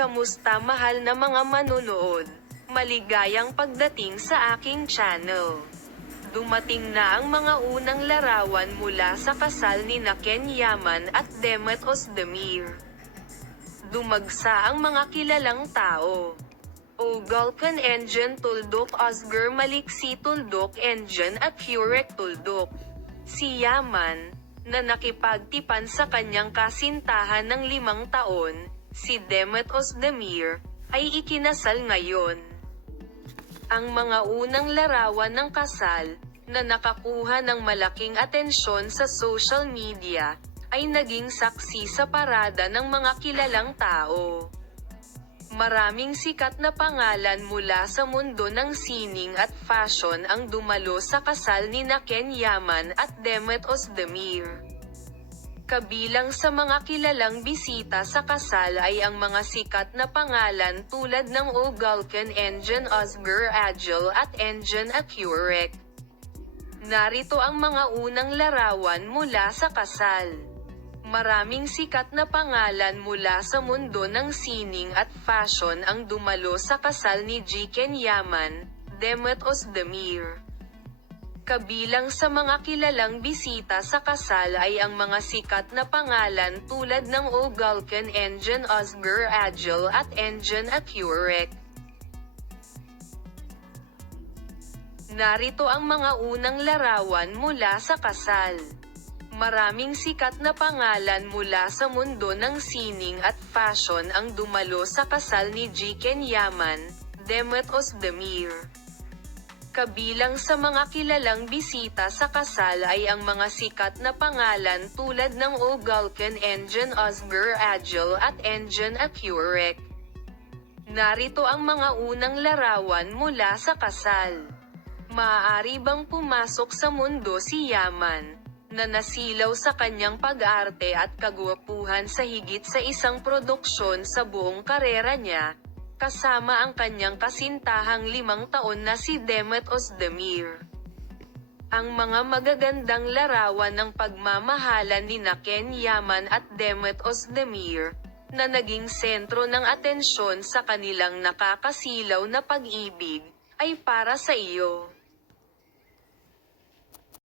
Kamusta mahal na mga manonood? Maligayang pagdating sa aking channel. Dumating na ang mga unang larawan mula sa kasal ni Ken Yaman at Demet Özdemir. Dumagsa ang mga kilalang tao. Ogulkan Engin Tuldok Özgür Maliksi Tuldok Engin at Curek Tuldok. Si Yaman, na nakipagtipan sa kanyang kasintahan ng 5 taon, si Demet Özdemir, ay ikinasal ngayon. Ang mga unang larawan ng kasal, na nakakuha ng malaking atensyon sa social media, ay naging saksi sa parada ng mga kilalang tao. Maraming sikat na pangalan mula sa mundo ng sining at fashion ang dumalo sa kasal ni Ken Yaman at Demet Özdemir. Kabilang sa mga kilalang bisita sa kasal ay ang mga sikat na pangalan tulad ng Ogulkan Engin Özgür Agil at Engin Akurek. Narito ang mga unang larawan mula sa kasal. Maraming sikat na pangalan mula sa mundo ng sining at fashion ang dumalo sa kasal ni Ken Yaman, Demet Özdemir. Kabilang sa mga kilalang bisita sa kasal ay ang mga sikat na pangalan tulad ng Ogulkan Engin Özgür Agil at Engin Akurek. Narito ang mga unang larawan mula sa kasal. Maraming sikat na pangalan mula sa mundo ng sining at fashion ang dumalo sa kasal ni Ken Yaman, Demet Özdemir. Kabilang sa mga kilalang bisita sa kasal ay ang mga sikat na pangalan tulad ng Ogulkan Engin Özgür Agil at Engin Akurek. Narito ang mga unang larawan mula sa kasal. Maaari bang pumasok sa mundo si Yaman, na nasilaw sa kanyang pag-arte at kagwapuhan sa higit sa isang produksyon sa buong karera niya, kasama ang kanyang kasintahang 5 taon na si Demet Özdemir. Ang mga magagandang larawan ng pagmamahalan ni Ken Yaman at Demet Özdemir, na naging sentro ng atensyon sa kanilang nakakasilaw na pag-ibig, ay para sa iyo.